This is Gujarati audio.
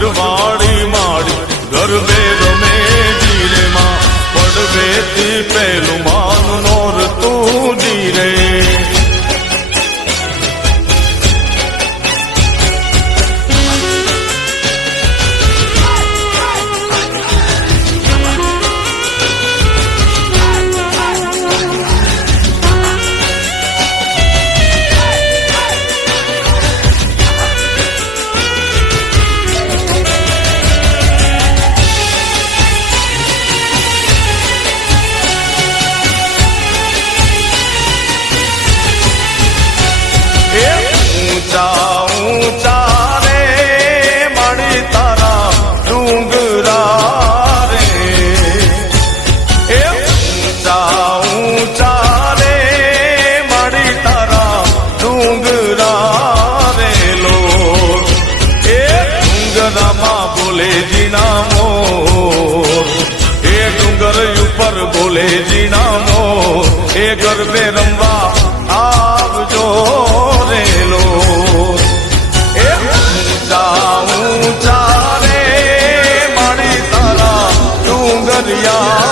વડવાળી માળી ગરબે રમે જીરે માં પડવેથી પેલું માન નોર તું જીરે ઊંચા ઊંચા રે માળી તારા ડુંગરા રે એ ઊંચા ઊંચા રે માળી તારા ડુંગરા રે લો એ ડુંગરામાં બોલે જીના મોર એ ડુંગર ઉપર બોલે જીના મોર એ ગરબે રમવા આવજો રેલો એ ઊંચા ઊંચા રે માળી તારા ડુંગરિયા